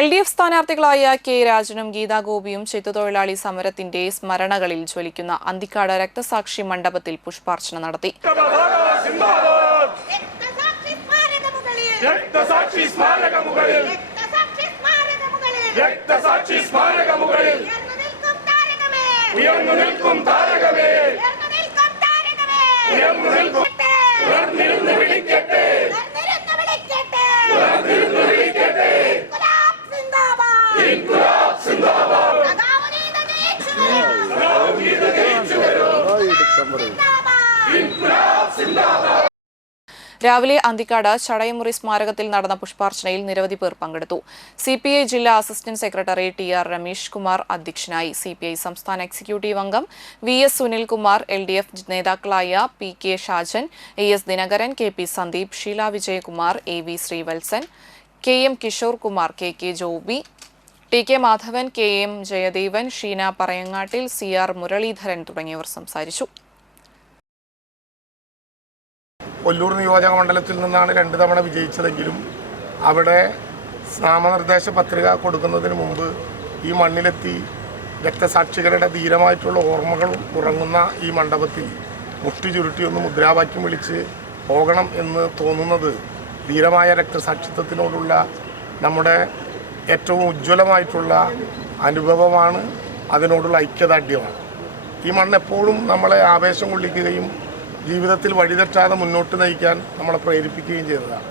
LDF സ്ഥാനാർത്ഥികളായ K രാജനും Gita ഗോപിയും ചെത്തുതൊഴിലാളി സമരത്തിന്റെ സ്മരണകളിൽ ജ്വലിക്കുന്ന അന്തിക്കാട് രക്തസാക്ഷി മണ്ഡപത്തിൽ പുഷ്പാർച്ചന നടത്തി. രാവിലെ അന്തിക്കാട് ചടയമുറി സ്മാരകത്തിൽ നടന്ന പുഷ്പാർച്ചനയിൽ നിരവധി പേർ പങ്കെടുത്തു. CPI ജില്ലാ assistant secretary TR Ramesh Kumar അധ്യക്ഷനായി. CPI സംസ്ഥാന എക്സിക്യൂട്ടീവ് അംഗം VS സുനിൽകുമാർ, LDF നേതാക്കളായ PK Shajan, AS Dinakaran, KP Sandeep, Sheela Vijayakumar, AV Sreevalsan, KM Kishore Kumar, KK Joby, TK Madhavan, KM Jayadevan, Sheena Parayangattil, CR Muraleedharan തുടങ്ങിയവർ സംസാരിച്ചു. കൊല്ലൂർ നിയോജക മണ്ഡലത്തിൽ നിന്നാണ് 2 തവണ വിജയിച്ചതെങ്കിലും അവിടെ നാമനിർദ്ദേശ പത്രിക കൊടുക്കുന്നതിന് മുമ്പ് ഈ മണ്ണിലെത്തി രക്തസാക്ഷികളുടെ ധീരമായിട്ടുള്ള ഓർമ്മകളും ഉറങ്ങുന്ന ഈ മണ്ഡപത്തിൽ മുഷ്ടി ചുരുട്ടിയൊന്ന് മുദ്രാവാക്യം വിളിച്ച് പോകണം എന്ന് തോന്നുന്നത് ധീരമായ രക്തസാക്ഷിത്വത്തിനോടുള്ള നമ്മുടെ ഏറ്റവും ഉജ്ജ്വലമായിട്ടുള്ള അനുഭവമാണ്, അതിനോടുള്ള ഐക്യദാർഢ്യമാണ്. ഈ മണ്ണെപ്പോഴും നമ്മളെ ആവേശം കൊള്ളിക്കുകയും ജീവിതത്തിൽ വഴിതെറ്റാതെ മുന്നോട്ട് നയിക്കാൻ നമ്മളെ പ്രേരിപ്പിക്കുകയും ചെയ്തതാണ്.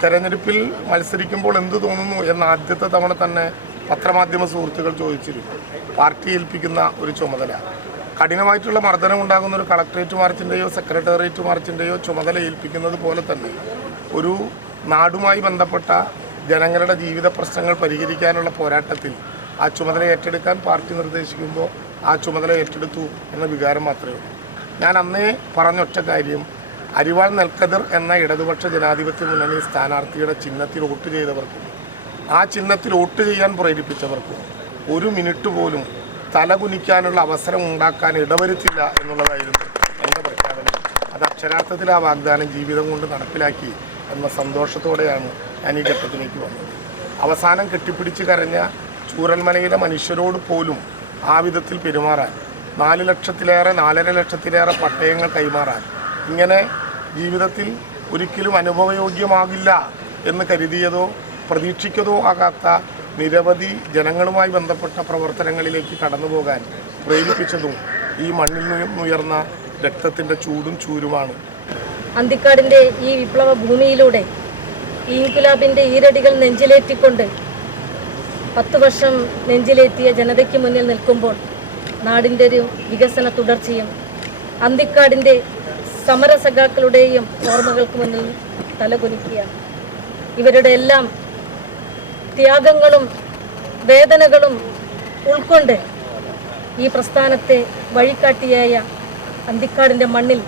തെരഞ്ഞെടുപ്പിൽ മത്സരിക്കുമ്പോൾ എന്തു തോന്നുന്നു എന്ന ആദ്യത്തെ തവണ തന്നെ പത്രമാധ്യമ സുഹൃത്തുക്കൾ ചോദിച്ചിരുന്നു. പാർട്ടി ഏൽപ്പിക്കുന്ന ഒരു ചുമതല, കഠിനമായിട്ടുള്ള മർദ്ദനം ഉണ്ടാകുന്ന ഒരു കളക്ട്രേറ്റ് മാർച്ചിൻ്റെയോ സെക്രട്ടേറിയറ്റ് മാർച്ചിൻ്റെയോ ചുമതല ഏൽപ്പിക്കുന്നത് പോലെ തന്നെ ഒരു നാടുമായി ബന്ധപ്പെട്ട ജനങ്ങളുടെ ജീവിത പ്രശ്നങ്ങൾ പരിഹരിക്കാനുള്ള പോരാട്ടത്തിൽ ആ ചുമതല ഏറ്റെടുക്കാൻ പാർട്ടി നിർദ്ദേശിക്കുമ്പോൾ ആ ചുമതല ഏറ്റെടുത്തു എന്ന വികാരം മാത്രമേ ഉള്ളൂ. ഞാൻ അന്നേ പറഞ്ഞൊറ്റ കാര്യം, അരിവാൾ നെൽക്കതിർ എന്ന ഇടതുപക്ഷ ജനാധിപത്യ മുന്നണി സ്ഥാനാർത്ഥിയുടെ ചിഹ്നത്തിൽ വോട്ട് ചെയ്തവർക്കും ആ ചിഹ്നത്തിൽ വോട്ട് ചെയ്യാൻ പ്രേരിപ്പിച്ചവർക്കും ഒരു മിനിറ്റ് പോലും തലകുനിക്കാനുള്ള അവസരം ഉണ്ടാക്കാൻ ഇടവരുത്തില്ല എന്നുള്ളതായിരുന്നു എൻ്റെ പ്രഖ്യാപനം. അത് അക്ഷരാർത്ഥത്തിൽ ആ വാഗ്ദാനം ജീവിതം കൊണ്ട് നടപ്പിലാക്കി എന്ന സന്തോഷത്തോടെയാണ് ഞാൻ ഈ ഘട്ടത്തിലേക്ക് വന്നത്. അവസാനം കെട്ടിപ്പിടിച്ച് കരഞ്ഞ ചൂരൽമലയിലെ മനുഷ്യരോട് പോലും ആ വിധത്തിൽ പെരുമാറാൻ, 4 ലക്ഷത്തിലേറെ 4.5 ലക്ഷത്തിലേറെ പട്ടയങ്ങൾ കൈമാറാൻ, ഇങ്ങനെ ജീവിതത്തിൽ ഒരിക്കലും അനുഭവയോഗ്യമാകില്ല എന്ന് കരുതിയതോ പ്രതീക്ഷിക്കതോ ആകാത്ത നിരവധി ജനങ്ങളുമായി ബന്ധപ്പെട്ട പ്രവർത്തനങ്ങളിലേക്ക് കടന്നു പോകാൻ പ്രേരിപ്പിച്ചതും ഈ മണ്ണിൽ നിന്നുയർന്ന രക്തത്തിൻ്റെ ചൂടും ചൂരുമാണ്. അന്തിക്കാടിൻ്റെ ഈ വിപ്ലവ ഭൂമിയിലൂടെ ഈ ഇൻകുലാബിൻ്റെ ഈരടികൾ നെഞ്ചിലേറ്റിക്കൊണ്ട് 10 വർഷം നെഞ്ചിലേറ്റിയ ജനതയ്ക്ക് മുന്നിൽ നിൽക്കുമ്പോൾ നാടിൻ്റെ ഒരു വികസന തുടർച്ചയും അന്തിക്കാടിൻ്റെ സമരസഖാക്കളുടെയും ഓർമ്മകൾക്ക് മുന്നിൽ തലകുനിക്കുകയാണ്. ഇവരുടെ എല്ലാം ത്യാഗങ്ങളും വേദനകളും ഉൾക്കൊണ്ട് ഈ പ്രസ്ഥാനത്തെ വഴികാട്ടിയായ അന്തിക്കാടിൻ്റെ മണ്ണിൽ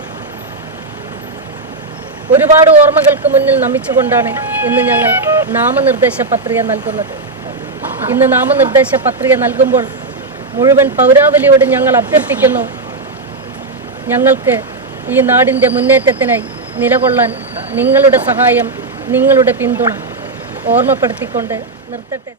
ഒരുപാട് ഓർമ്മകൾക്ക് മുന്നിൽ നമിച്ചുകൊണ്ടാണ് ഇന്ന് ഞങ്ങൾ നാമനിർദ്ദേശ പത്രിക നൽകുന്നത്. ഇന്ന് നാമനിർദ്ദേശ പത്രിക നൽകുമ്പോൾ മുഴുവൻ പൗരാവലിയോട് ഞങ്ങൾ അഭ്യർത്ഥിക്കുന്നു, ഞങ്ങൾക്ക് ഈ നാടിൻ്റെ മുന്നേറ്റത്തിനായി നിലകൊള്ളാൻ നിങ്ങളുടെ സഹായം, നിങ്ങളുടെ പിന്തുണ ഓർമ്മപ്പെടുത്തിക്കൊണ്ട് നിർത്തട്ടെ.